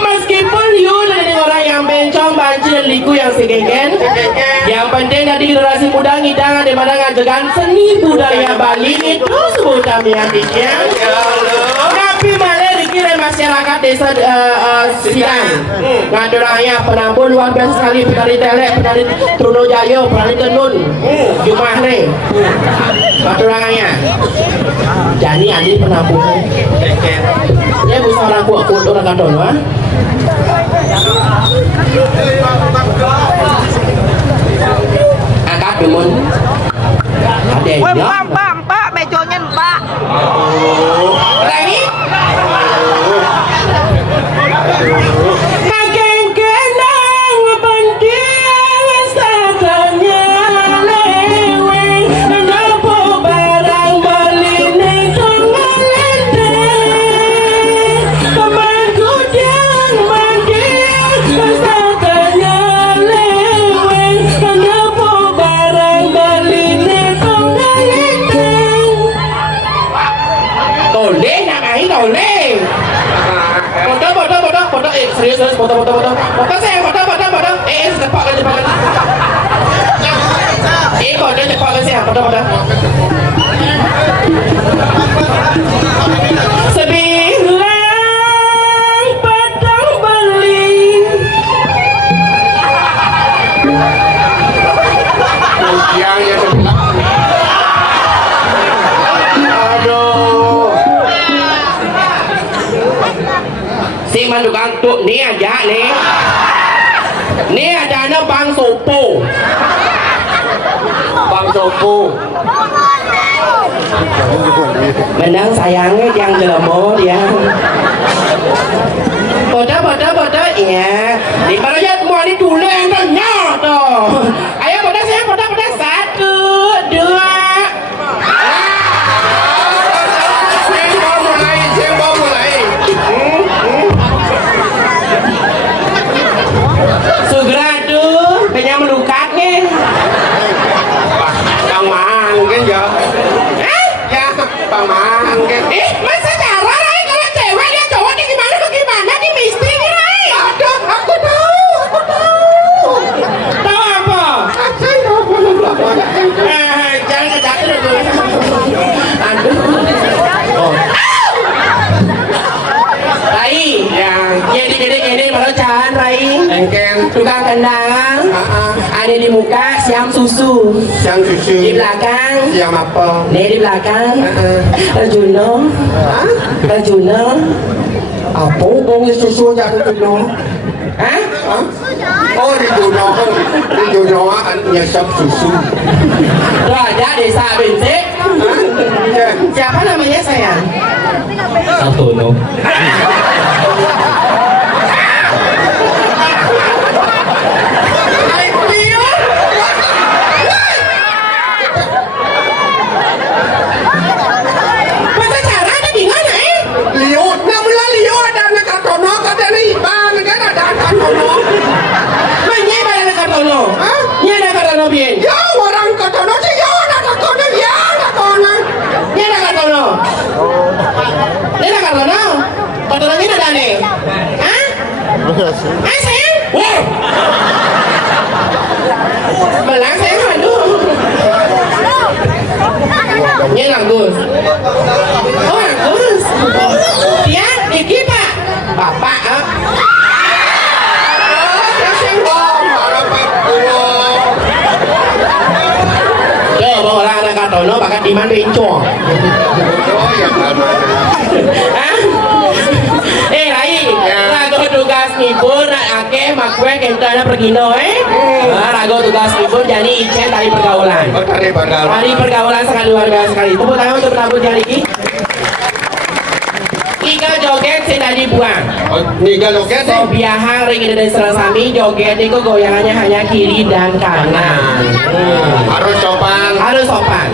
meskipun you dari orang yang bencong, banci dan liku yang segegen, yang penting dari generasi muda ngidang daripada ngajakan seni budaya Bali itu sebutan yang bikin. Tapi malah dikira masyarakat desa Sidang ngadorangnya penampun luar biasa sekali, penari telek, penari Trunojayo, penari tenun jumlah nih ngadorangnya jadi adi penampun ya bisa orang kuat orang kadon wah angkat bimun ada yang Mbak, mejonya Mbak. lagi makin kenang penting satanya leweng kenapa barang beli nih kembali teman kujang makin satanya leweng kenapa barang beli nih kembali tole nak main tole foto serius foto saya foto cepat kan foto cepat kan saya foto sebilang padang beli yang aduh si manduk antuk ni aja ni ada anak bang sopo menang sayangnya yang jelemo dia foto ya di paraya semua ni tulen dan nyoto ayo foto saya foto 1 2 segera tuh pengen melukat nih bang manggen ya bang manggen masa cara Rai kalau cewek dia cowok dia gimana di misteri nih Rai aduh aku tahu apa jangan kejakin dulu aduh Rai jadi gini malah jangan Rai tukang kendang ada di muka siam susu di belakang siam apa nih di belakang Arjuna apa bong susu yang Arjuna oh di Arjuna nyesap susu Raja Desa Bensek siapa namanya sayang Santono bien. Yo orang Kotono sih yo nak Kotono ya nak Kotono. Ni nak Kotono. Ni nak Kotono. Kotono ni ada ni. Hah? Sayang. Wow. Belang sayang aduh. Ni nak Gus. Oh nak Gus. Dia Diki Pak. Bapak ah. Katono bakal di mana incong. Rai, rago tugas ngibur nak ake makwe kentana pergino rago tugas ngibur jadi Ijen tali pergaulan. Tali pergaulan sangat luar biasa sekali. Tepuk tangan untuk penabut yang ini. Ika joget sudah dibuang. Nika joget so biahang ring dari Serasami joget itu goyangannya hanya kiri dan kanan. Harus sopan.